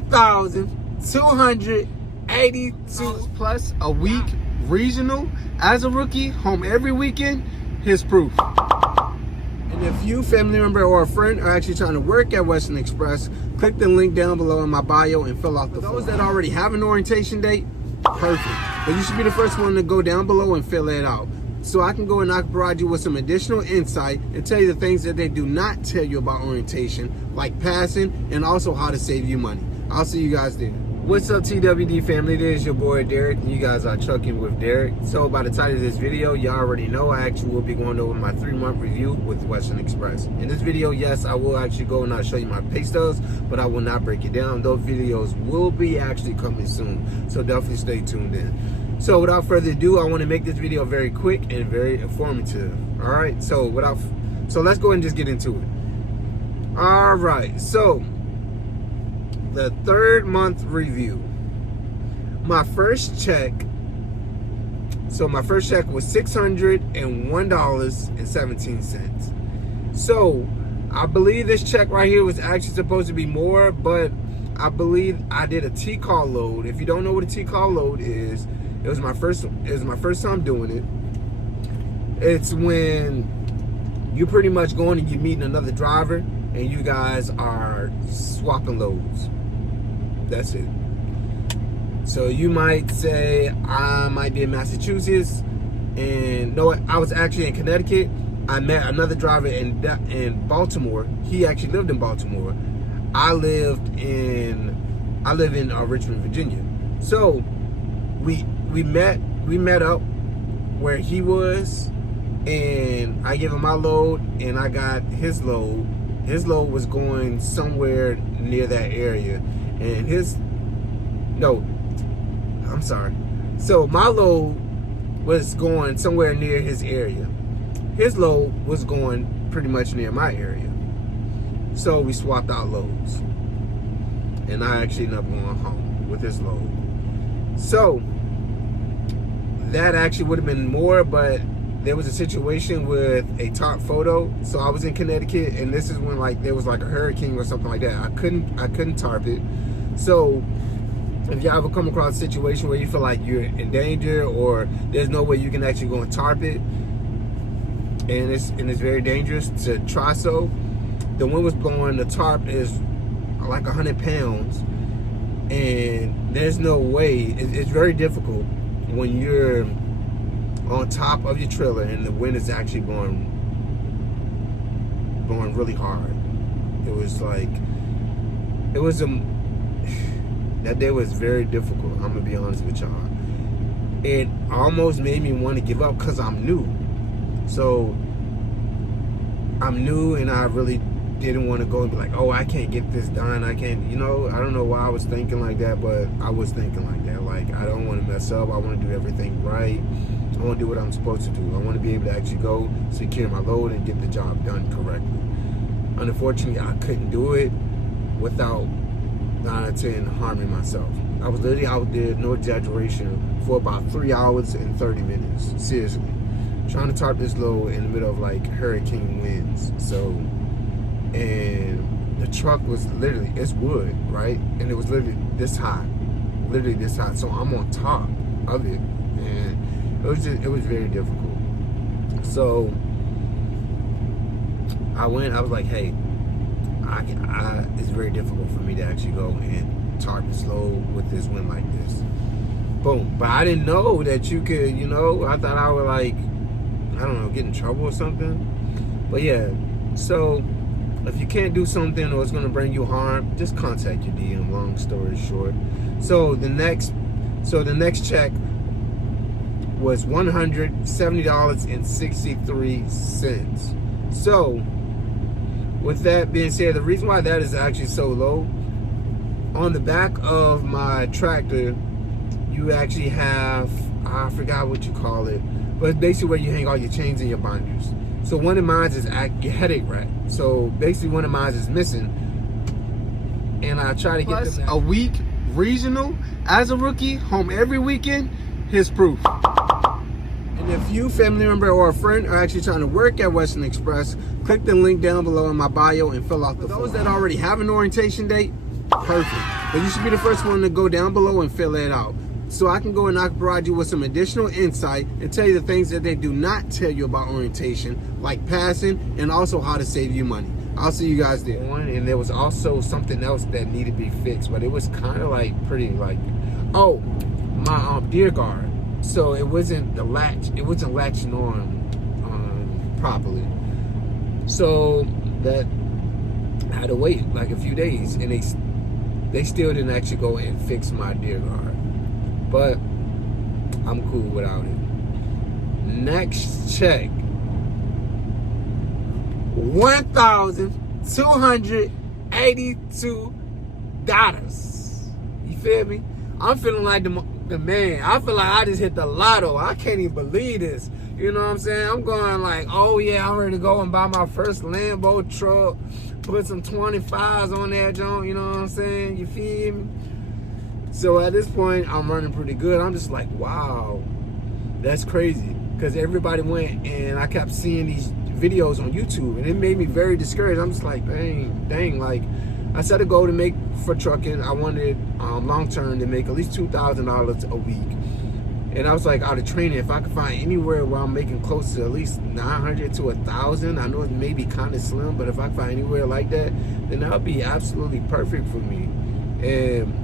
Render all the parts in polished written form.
$1,282 plus a week regional as a rookie, home every weekend. Here's proof. And if you, family member, or a friend are actually trying to work at Western Express, click the link down below in my bio and fill out the form. Those that already have an orientation date, perfect. But you should be the first one to go down below and fill it out, so I can go and I can provide you with some additional insight and tell you the things that they do not tell you about orientation, like passing, and also how to save you money. I'll see you guys there. What's up, TWD family? It is your boy Derek, and you guys are trucking with Derek. So by the title of this video, you already know I actually will be going over my 3-month review with Western Express. In this video, yes, I will actually go and I'll show you my pay stubs, but I will not break it down. Those videos will be actually coming soon, so definitely stay tuned in. So without further ado, I want to make this video very quick and very informative. All right, so let's go ahead and just get into it. All right, so the 3rd month review. My first check was $601.17. So I believe this check right here was actually supposed to be more, but I believe I did a T-call load. If you don't know what a T-call load is, it was my first time doing it. It's when you pretty much going and you meeting another driver and you guys are swapping loads. That's it. So you might say, I might be in Massachusetts, and no, I was actually in Connecticut. I met another driver in Baltimore. He actually lived in Baltimore. I live in Richmond, Virginia. So we met up where he was, and I gave him my load and I got his load. His load was going somewhere near that area, and so my load was going somewhere near his area. His load was going pretty much near my area. So we swapped out loads, and I actually ended up going home with his load. So that actually would have been more, but there was a situation with a tarp photo. So I was in Connecticut, and this is when there was like a hurricane or something like that. I couldn't tarp it. So if you ever come across a situation where you feel like you're in danger or there's no way you can actually go and tarp it, and it's very dangerous to try so, the wind was blowing, the tarp is like 100 pounds, and there's no way, it's very difficult when you're on top of your trailer and the wind is actually blowing really hard. That day was very difficult, I'm gonna be honest with y'all. It almost made me want to give up because I'm new. So I'm new, and I really didn't want to go and be like, oh, I can't get this done. I can't, I don't know why I was thinking like that, but I was thinking like that. Like, I don't want to mess up. I want to do everything right. I want to do what I'm supposed to do. I want to be able to actually go secure my load and get the job done correctly. Unfortunately, I couldn't do it without harming myself. I was literally out there, no exaggeration, for about 3 hours and 30 minutes. Seriously. Trying to tarp this load in the middle of hurricane winds. So, and the truck was literally, it's wood, right? And it was literally this high. So I'm on top of it. And it was very difficult. So I was like, hey, it's very difficult for me to actually go and tarp this load with this wind like this. Boom. But I didn't know that you could, I thought I would get in trouble or something. But yeah, so if you can't do something or it's going to bring you harm, just contact your DM, long story short. So the next check was $170.63. So with that being said, the reason why that is actually so low, on the back of my tractor, you actually have, I forgot what you call it, but it's basically where you hang all your chains and your binders. So one of mine is your headache rack. So basically one of mine is missing, and I try to get them a week regional as a rookie, home every weekend. Here's proof. And if you, family member, or a friend are actually trying to work at Western Express, click the link down below in my bio and fill out the form. For those that already have an orientation date, perfect. But you should be the first one to go down below and fill it out, so I can go and I can provide you with some additional insight and tell you the things that they do not tell you about orientation, like passing, and also how to save you money. I'll see you guys there. And there was also something else that needed to be fixed, but it was kind of like pretty like, oh, my deer guard. So it wasn't the latch, it wasn't latching on properly. So that I had to wait like a few days, and they still didn't actually go and fix my deer guard. But I'm cool without it. Next check, $1,282. You feel me? I'm feeling like the man. I feel like I just hit the lotto. I can't even believe this. You know what I'm saying? I'm going like, oh yeah, I'm ready to go and buy my first Lambo truck. Put some 25s on that joint, you know what I'm saying? You feel me? So at this point, I'm running pretty good. I'm just like, wow, that's crazy. Because everybody went and I kept seeing these videos on YouTube, and it made me very discouraged. I'm just like, dang, like I set a goal to make for trucking. I wanted long term to make at least $2,000 a week. And I was like, out of training, if I could find anywhere where I'm making close to at least 900 to 1,000, I know it may be kind of slim, but if I find anywhere like that, then that would be absolutely perfect for me. And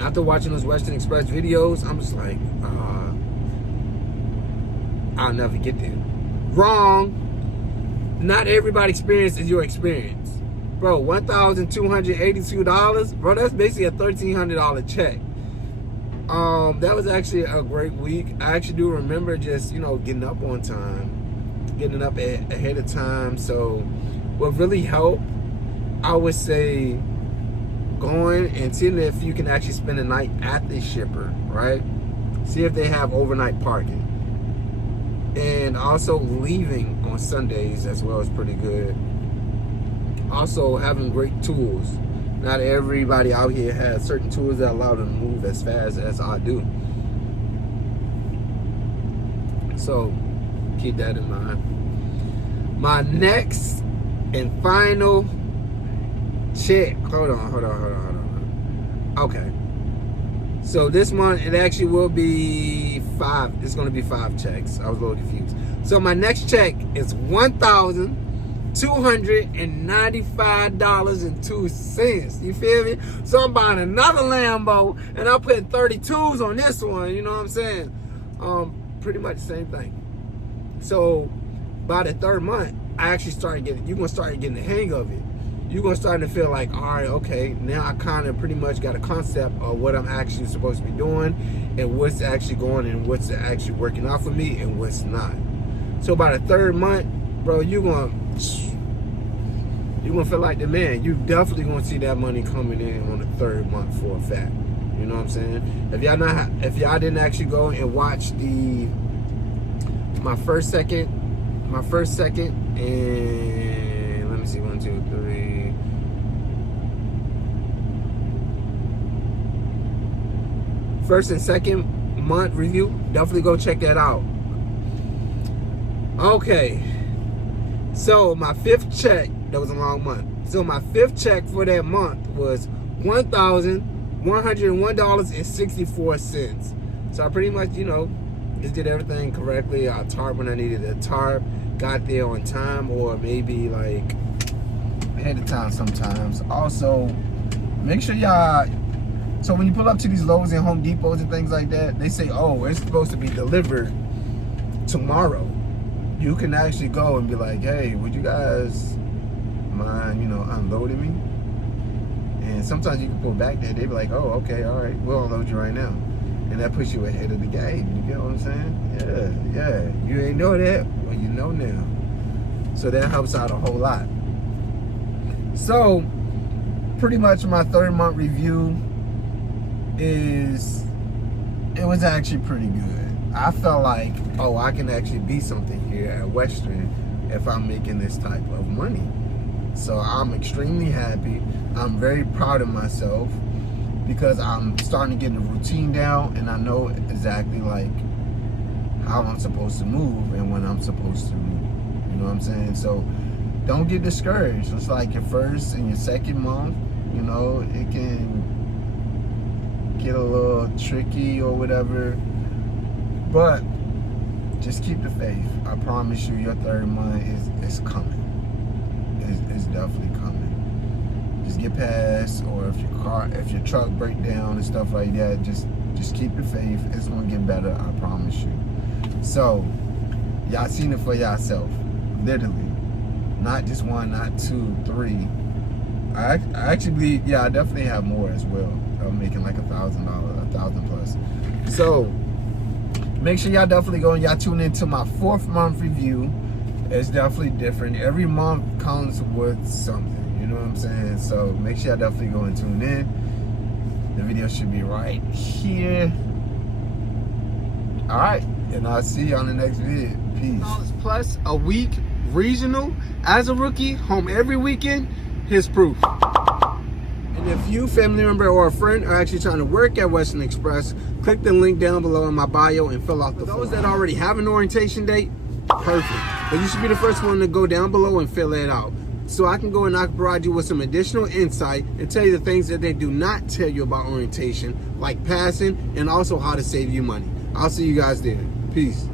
after watching those Western Express videos, I'm just like, I'll never get there. Wrong. Not everybody's experience is your experience. Bro, $1,282, bro, that's basically a $1,300 check. That was actually a great week. I actually do remember just, getting up on time, getting up ahead of time. So what really helped, I would say, going and seeing if you can actually spend a night at the shipper, right? See if they have overnight parking. And also leaving on Sundays as well is pretty good. Also having great tools. Not everybody out here has certain tools that allow them to move as fast as I do. So keep that in mind. My next and final check. Hold on. Okay. So this month it actually will be 5. It's going to be 5 checks. I was a little confused. So my next check is $1,295.02. You feel me? So I'm buying another Lambo, and I'm putting 32s on this one. You know what I'm saying? Pretty much the same thing. So by the 3rd month, I actually you're gonna start getting the hang of it. You're gonna start to feel like, all right, okay, now I kind of pretty much got a concept of what I'm actually supposed to be doing, and what's actually going and what's actually working out for me and what's not. So by the 3rd month, bro, you're gonna feel like the man. You definitely gonna see that money coming in on the 3rd month for a fact. You know what I'm saying? If y'all didn't actually go and watch my first second, and let me see, 1, 2, 3. First and second month review, definitely go check that out. Okay. So my 5th check, that was a long month. So my 5th check for that month was $1,101.64. So I pretty much, just did everything correctly. I tarp when I needed a tarp, got there on time, or maybe like ahead of time sometimes. Also, make sure y'all, so when you pull up to these Lowe's and Home Depots and things like that, they say, oh, it's supposed to be delivered tomorrow. You can actually go and be like, hey, would you guys mind, unloading me? And sometimes you can pull back there. They be like, oh, okay, all right, we'll unload you right now. And that puts you ahead of the game. You get what I'm saying? Yeah. You ain't know that? Well, you know now. So that helps out a whole lot. So, pretty much my 3rd month review it was actually pretty good. I felt like, oh, I can actually be something here at Western if I'm making this type of money. So I'm extremely happy. I'm very proud of myself because I'm starting to get the routine down, and I know exactly like how I'm supposed to move and when I'm supposed to move. You know what I'm saying? So don't get discouraged. It's like your 1st and your 2nd month, You know, it can get a little tricky or whatever, but just keep the faith. I promise you, your third month is coming. It's definitely coming. Just get past, or if your truck break down and stuff like that, just keep the faith. It's gonna get better, I promise you. So y'all seen it for yourself, literally. Not just one, not two, three. I actually believe, I definitely have more as well. I'm making like $1,000, $1,000 plus. So make sure y'all definitely go and y'all tune into my 4th month review. It's definitely different. Every month comes with something, you know what I'm saying? So make sure y'all definitely go and tune in. The video should be right here. All right, and I'll see you on the next video. Peace. Plus a week regional as a rookie, home every weekend. Here's proof. And if you, family member, or a friend are actually trying to work at Western Express, click the link down below in my bio and fill out the form. Those that already have an orientation date, perfect. But you should be the first one to go down below and fill it out, so I can go and I can provide you with some additional insight and tell you the things that they do not tell you about orientation, like passing, and also how to save you money. I'll see you guys there. Peace.